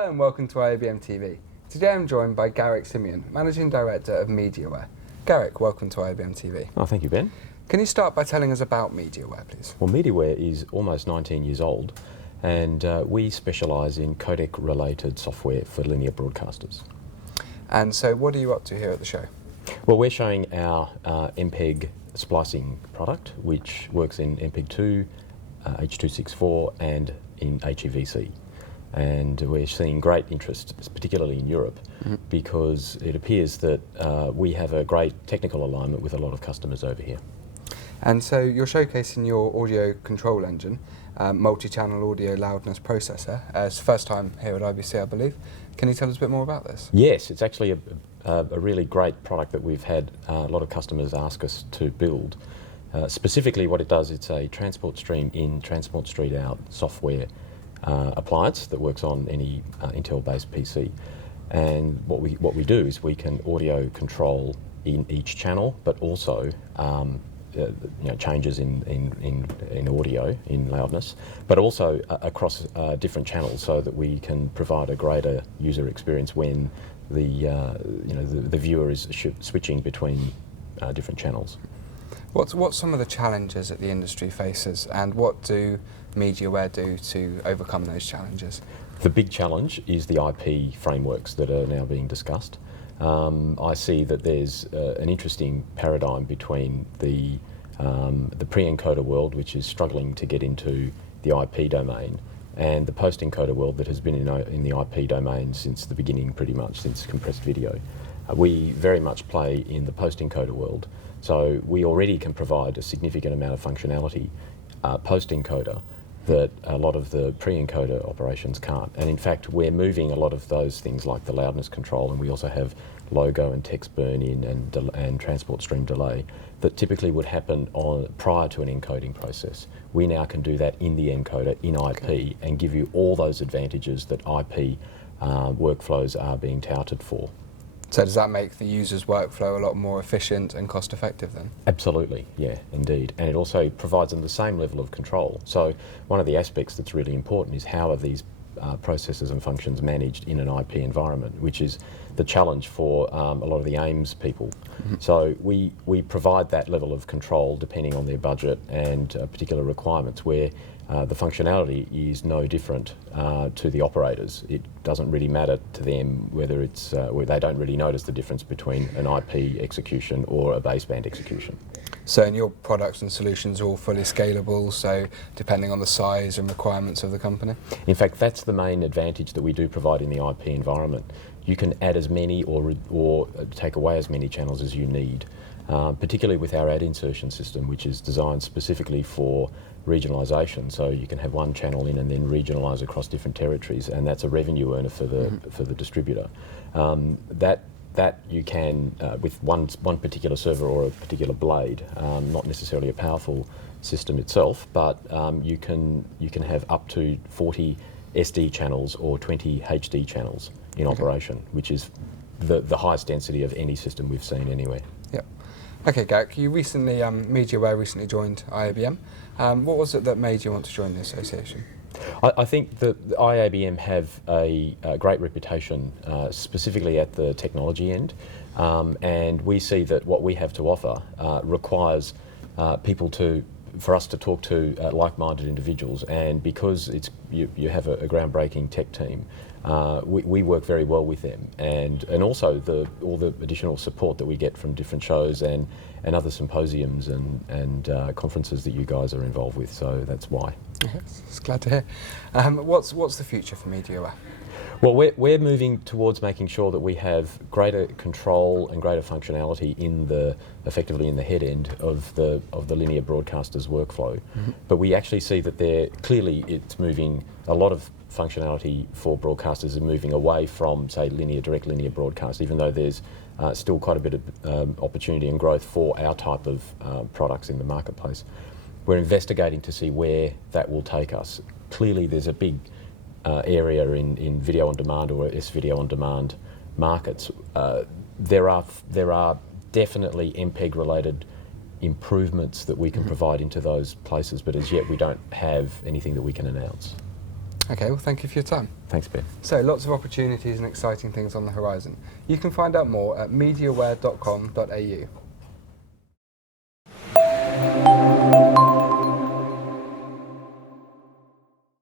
Hello and welcome to IABM TV. Today I'm joined by Garrick Simeon, Managing Director of Mediaware. Garrick, welcome to IABM TV. Oh, thank you, Ben. Can you start by telling us about Mediaware, please? Well, Mediaware is almost 19 years old, and we specialise in codec-related software for linear broadcasters. And so what are you up to here at the show? Well, we're showing our MPEG splicing product, which works in MPEG-2, H.264 and in HEVC. And we're seeing great interest, particularly in Europe, because it appears that we have a great technical alignment with a lot of customers over here. And so you're showcasing your audio control engine, multi-channel audio loudness processor. It's the first time here at IBC, I believe. Can you tell us a bit more about this? Yes, it's actually a really great product that we've had a lot of customers ask us to build. Specifically what it does, it's a transport stream in, transport stream out software appliance that works on any Intel-based PC. And what we do is we can audio control in each channel, but also changes in audio, in loudness, but also across different channels, so that we can provide a greater user experience when the viewer is switching between different channels. What's some of the challenges that the industry faces, and what do Mediaware do to overcome those challenges? The big challenge is the IP frameworks that are now being discussed. I see that there's an interesting paradigm between the pre-encoder world, which is struggling to get into the IP domain, and the post-encoder world that has been in the IP domain since the beginning, pretty much, since compressed video. We very much play in the post-encoder world, so we already can provide a significant amount of functionality post-encoder that a lot of the pre-encoder operations can't. And in fact, we're moving a lot of those things like the loudness control, and we also have logo and text burn-in and transport stream delay that typically would happen prior to an encoding process. We now can do that in the encoder, in IP, and give you all those advantages that IP workflows are being touted for. So does that make the user's workflow a lot more efficient and cost effective then? Absolutely, yeah, indeed. And it also provides them the same level of control. So one of the aspects that's really important is how are these processes and functions managed in an IP environment, which is the challenge for a lot of the AIMS people. So we provide that level of control depending on their budget and particular requirements, where the functionality is no different to the operators. It doesn't really matter to them whether it's, where they don't really notice the difference between an IP execution or a baseband execution. So in your products and solutions are all fully scalable, so depending on the size and requirements of the company? In fact, that's the main advantage that we do provide in the IP environment. You can add as many or take away as many channels as you need, particularly with our ad insertion system, which is designed specifically for regionalisation. So you can have one channel in and then regionalise across different territories, and that's a revenue earner for the distributor. That you can, with one particular server or a particular blade, not necessarily a powerful system itself, but you can have up to 40 SD channels or 20 HD channels in operation, which is the highest density of any system we've seen anywhere. Yep. Okay, Garrick, you recently, Mediaware recently joined IABM. What was it that made you want to join the association? I think that the IABM have a great reputation, specifically at the technology end, and we see that what we have to offer requires for us to talk to like-minded individuals, and because you have a groundbreaking tech team, we work very well with them, and also all the additional support that we get from different shows and other symposiums and conferences that you guys are involved with, so that's why. Yes, it's glad to hear. What's the future for Mediaware? Well, we're moving towards making sure that we have greater control and greater functionality effectively in the head end of the linear broadcaster's workflow. But we actually see that it's moving, a lot of functionality for broadcasters is moving away from, say, direct linear broadcast, even though there's still quite a bit of opportunity and growth for our type of products in the marketplace. We're investigating to see where that will take us. Clearly there's a big area in video on demand or S-video on demand markets. There are definitely MPEG related improvements that we can provide into those places, but as yet we don't have anything that we can announce. Okay, well, thank you for your time. Thanks, Ben. So, lots of opportunities and exciting things on the horizon. You can find out more at mediaware.com.au.